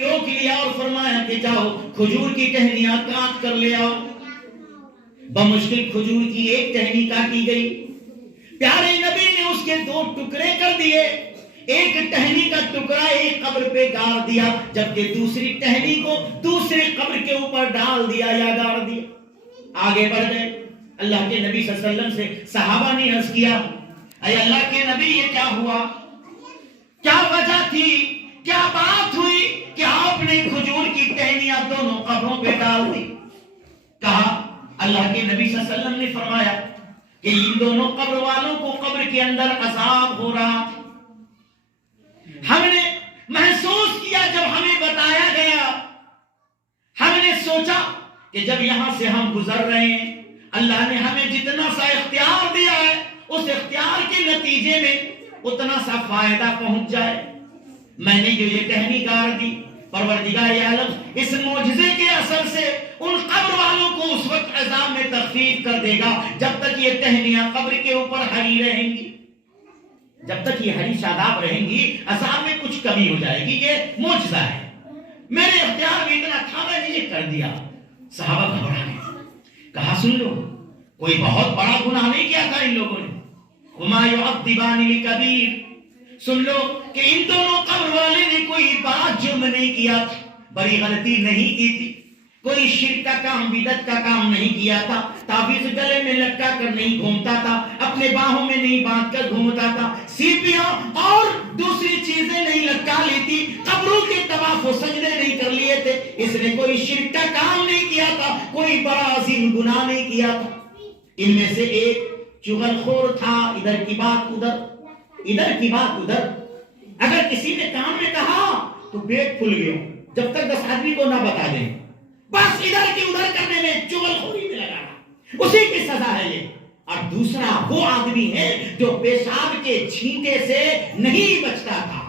روک لیا اور فرمایا کہ جاؤ کھجور کی ٹہنیاں کاٹ کر لے آؤ. بمشکل کھجور کی ایک ٹہنی کاٹی گئی. پیارے نبی نے اس کے 2 ٹکڑے کر دیے. ایک ٹہنی کا ٹکڑا ایک قبر پہ گاڑ دیا, جبکہ دوسری ٹہنی کو دوسرے قبر کے اوپر ڈال دیا یا گاڑ دیا. آگے بڑھ گئے. اللہ کے نبی صلی اللہ علیہ وسلم سے صحابہ نے عرض کیا, اے اللہ کے نبی یہ کیا ہوا, کیا وجہ تھی, کیا بات ہوئی کہ آپ نے کھجور کی ٹہنیاں دونوں قبروں پہ ڈال دی. کہا اللہ کے نبی صلی اللہ علیہ وسلم نے فرمایا کہ ان دونوں قبر والوں کو قبر کے اندر عذاب ہو رہا. ہم نے محسوس کیا جب ہمیں بتایا گیا, ہم نے سوچا کہ جب یہاں سے ہم گزر رہے ہیں اللہ نے ہمیں جتنا سا اختیار دیا ہے اس اختیار کے نتیجے میں اتنا سا فائدہ پہنچ جائے. میں نے جو یہ ٹہنی گاڑ دی, پروردگار عالم اس معجزے کے اثر سے ان قبر والوں کو اس وقت عذاب میں تخفیف کر دے گا جب تک یہ ٹہنیاں قبر کے اوپر ہری رہیں گی. جب تک یہ ہری شاداب رہیں گی عذاب میں کچھ کمی ہو جائے گی. یہ معجزہ ہے, میرے اختیار میں اتنا تھا, میں نے یہ کر دیا. صحابہ گھبرا گئے. کہا سن لو, کوئی بہت بڑا گناہ نہیں کیا تھا ان لوگوں نے. وما يعذبان لكبير, سن لو کہ ان دونوں قبر والے نے کوئی بات جرم نہیں کیا تھا, بڑی غلطی نہیں کی تھی, کوئی شرک کا کام بدعت کا کام نہیں کیا تھا, تعویذ گلے میں لٹکا کر نہیں گھومتا تھا, اپنے باہوں میں نہیں باندھ کر گھومتا تھا, سیپیاں اور دوسری چیزیں نہیں لٹکا لی تھی, قبروں کے طواف و سجدے نہیں کر لیے تھے. اس نے کوئی شرک کا کام نہیں کیا تھا, کوئی بڑا عظیم گناہ نہیں کیا تھا. ان میں سے ایک چغل خور تھا, ادھر کی بات ادھر, ادھر کی بات ادھر. اگر کسی نے کام میں کہا تو پیٹ پھل گیا, جب تک 10 آدمی کو نہ بتا دیں, بس ادھر کی ادھر کرنے میں چغل خوری میں لگا, اسی کی سزا ہے یہ. اور دوسرا وہ آدمی ہے جو پیشاب کے چھینٹے سے نہیں بچتا تھا.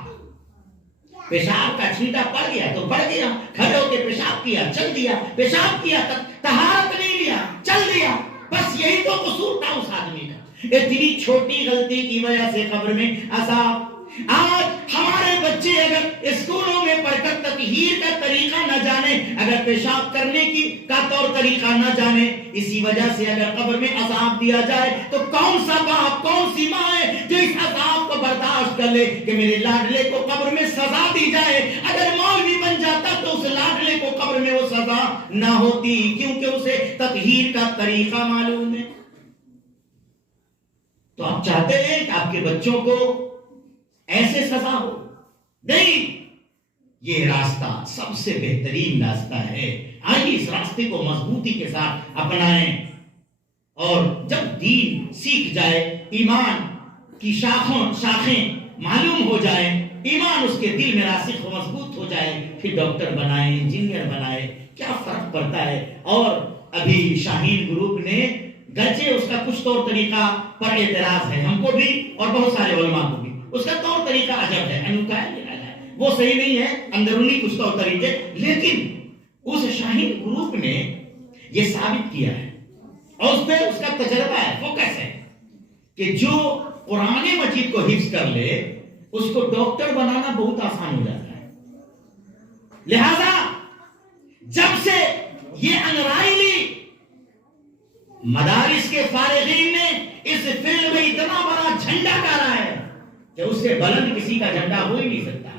پیشاب کا چھینٹا پڑ گیا تو پڑ گیا, کھڑے ہو کے پیشاب کیا چل دیا, پیشاب کیا طہارت نہیں لیا چل دیا, بس یہی تو قصور تھا اس آدمی کا. اتنی چھوٹی غلطی کی وجہ سے قبر میں عذاب. آج ہمارے بچے اگر اسکولوں میں پڑھ کر تطہیر کا طریقہ نہ جانے, اگر پیشاب کرنے کی کا طور طریقہ نہ جانے, اسی وجہ سے اگر قبر میں عذاب دیا جائے تو کون سا باپ کون سی ماں ہے جو اس عذاب کو برداشت کر لے کہ میرے لاڈلے کو قبر میں سزا دی جائے. اگر مولوی بن جاتا تو اس لاڈلے کو قبر میں وہ سزا نہ ہوتی, کیونکہ اسے تطہیر کا طریقہ معلوم ہے. تو آپ چاہتے ہیں کہ آپ کے بچوں کو ایسے سزا ہو؟ نہیں, یہ راستہ سب سے بہترین راستہ ہے. آئیے اس راستے کو مضبوطی کے ساتھ اپنائیں, اور جب دین سیکھ جائے, ایمان کی شاخیں معلوم ہو جائیں, ایمان اس کے دل میں راسخ و مضبوط ہو جائے, پھر ڈاکٹر بنائے, انجینئر بنائے, کیا فرق پڑتا ہے. اور ابھی شاہین گروپ نے گرچہ اس کا کچھ طور طریقہ پر اعتراض ہے ہم کو بھی اور بہت سارے علماء کو بھی, اس کا طور طریقہ عجب ہے, انوکھا ہے, وہ صحیح نہیں ہے, اندرونی کچھ طور طریقے. لیکن اس شاہین گروپ نے یہ ثابت کیا ہے اور اس پہ اس کا تجربہ ہے, فوکس ہے, کہ جو قرآن مجید کو حفظ کر لے اس کو ڈاکٹر بنانا بہت آسان ہو جاتا ہے. لہذا جب سے یہ انگرائی لی, مدارس کے فارغین نے اس فیلڈ میں اتنا بڑا جھنڈا گاڑا ہے کہ اس سے بلند کسی کا جھنڈا ہو ہی نہیں سکتا.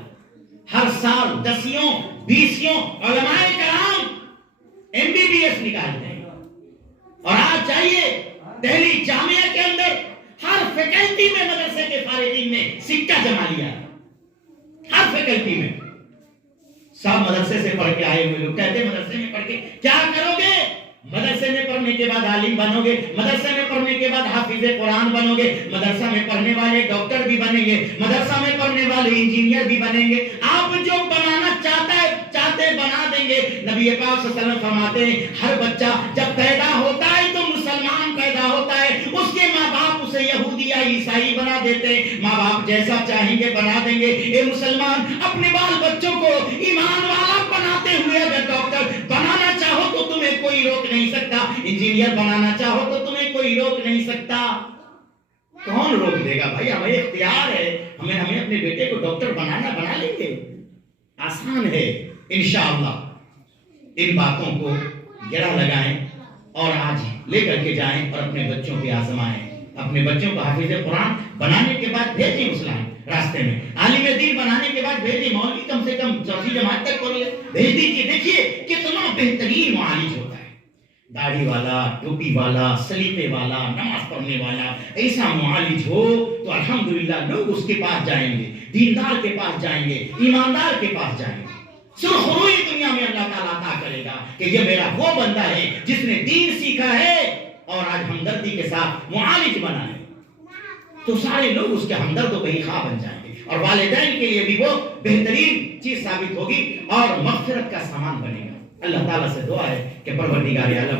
ہر سال 10 علماء کرام MBBS نکالتے ہیں, اور آج چاہیے دہلی جامعہ کے اندر ہر فیکلٹی میں مدرسے کے فارغین نے سکہ جما لیا. ہر فیکلٹی میں سب مدرسے سے پڑھ کے آئے ہوئے لوگ کہتے ہیں مدرسے میں پڑھ کے کیا کرو گے؟ مدرسے میں پڑھنے کے بعد عالم بنو گے, مدرسے میں پڑھنے کے بعد حافظ قرآن بنو گے, مدرسہ میں پڑھنے والے ڈاکٹر بھی بنیں گے, مدرسہ میں پڑھنے والے انجینئر بھی بنیں گے. آپ جو بنانا چاہتے بنا دیں گے. نبی پاک صلی اللہ علیہ وسلم فرماتے ہیں ہر بچہ جب پیدا ہوتا ہے تو مسلمان پیدا ہوتا ہے, اس کے ماں باپ اسے یہودی یا عیسائی بنا دیتے ہیں, ماں باپ جیسا چاہیں گے بنا دیں گے. اے مسلمان, اپنے بال بچوں کو ایمان والا بناتے ہوئے اگر ڈاکٹر بنانا چاہو تو تمہیں کوئی روک نہیں سکتا, انجینئر بنانا چاہو تو تمہیں کوئی روک نہیں سکتا. کون روک دے گا بھائی؟ ہمیں اختیار ہے, ہمیں اپنے بیٹے کو ڈاکٹر بنا لیں گے. آسان ہے, انشاءاللہ ان باتوں کو گرہ لگائیں اور آج لے کر کے جائیں اور اپنے بچوں پہ آزمائیں. اپنے بچوں کو حافظ قرآن بنانے کے بعد بھیجیں اسلام راستے میں, عالم دین بنانے کے بعد بھیجیں, مولوی کم سے کم چوتھی جماعت تک بھیج دیجیے. دیکھیے کتنا بہترین معالج ہوتا ہے, داڑھی والا, ٹوپی والا, سلیقے والا, نماز پڑھنے والا, ایسا معالج ہو تو الحمدللہ لوگ اس کے پاس جائیں گے, دیندار کے پاس جائیں گے, ایماندار کے پاس جائیں گے. سرخروئی دنیا میں اللہ تعالیٰ عطا کرے گا کہ یہ میرا وہ بندہ ہے جس نے دین سیکھا ہے اور آج ہمدردی کے ساتھ معالج بنا ہے. تو سارے لوگ اس کے ہمدرد و بہی خواہ بن جائیں گے اور والدین کے لیے بھی وہ بہترین چیز ثابت ہوگی اور مغفرت کا سامان بنے گا. اللہ تعالیٰ سے دعا ہے کہ پروردگار عالم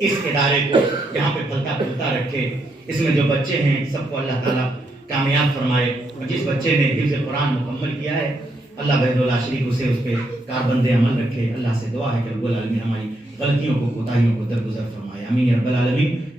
اس ادارے کو یہاں پہ پھلتا پھولتا رکھے. اس میں جو بچے ہیں سب کو اللہ تعالیٰ کامیاب فرمائے, اور جس بچے نے حفظ قرآن مکمل کیا ہے اللہ بہد اللہ شریف اسے اس پہ کاربند عمل رکھے. اللہ سے دعا ہے کہ رب العالمین ہماری غلطیوں کو, کوتاہیوں کو درگزر فرمائے. آمین یا رب العالمین.